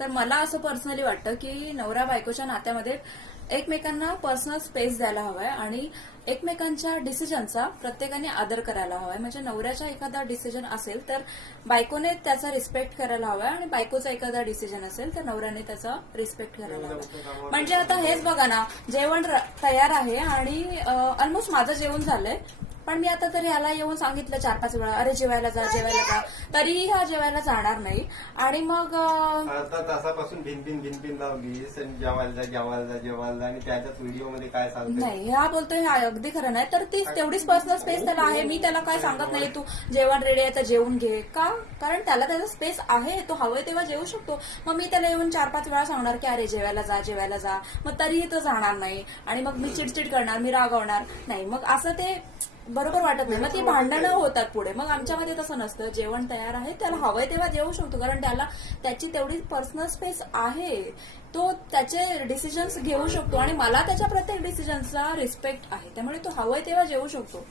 तर मला असं पर्सनली वाटतं की नवरा बायकोच्या नात्यामध्ये एकमेकांना पर्सनल स्पेस द्यायला हवाय आणि एकमेकांच्या डिसिजनचा प्रत्येकाने आदर करायला हवाय. म्हणजे नवऱ्याचा एखादा डिसिजन असेल तर बायकोने त्याचा रिस्पेक्ट करायला हवाय आणि बायकोचा एखादा डिसिजन असेल तर नवऱ्याने त्याचा रिस्पेक्ट करायला हवाय. म्हणजे आता हेच बघा ना, जेवण तयार आहे आणि ऑलमोस्ट माझं जेवण झालंय, पण मी आता तरी ह्याला येऊन सांगितलं 4-5 वेळा, अरे जेवायला जा जेवायला जा, तरीही हा जेवायला जाणार नाही. आणि मग अर्धा तासापासून भिनभिन लावली, जेवायला जा आणि त्याच्याच व्हिडिओ मध्ये काय सांगते नाही, हा बोलतोय हा अगदी खरं नाही. तर ती तेवढीच पर्सनल स्पेस त्याला आहे. मी त्याला काय सांगत नाही तू जेवण रेडी आहे तर जेवून घे, का? कारण त्याला त्याचा स्पेस आहे, तो हवंय तेव्हा जेवू शकतो. मग मी त्याला येऊन 4-5 वेळा सांगणार की अरे जेवायला जा, मग तरीही तो जाणार नाही आणि मग मी चिडचिड करणार, मी रागवणार नाही. मग असं ते बरोबर वाटत नाही. मग ती भांडणं होतात पुढे. मग आमच्यामध्ये तसं नसतं. जेवण तयार आहे, त्याला हवंय तेव्हा जेवू शकतो, कारण त्याला त्याची तेवढी पर्सनल स्पेस आहे. तो त्याचे डिसिजन्स घेऊ शकतो आणि मला त्याच्या प्रत्येक डिसिजन्सचा रिस्पेक्ट आहे, त्यामुळे तो हवंय तेव्हा जेवू शकतो.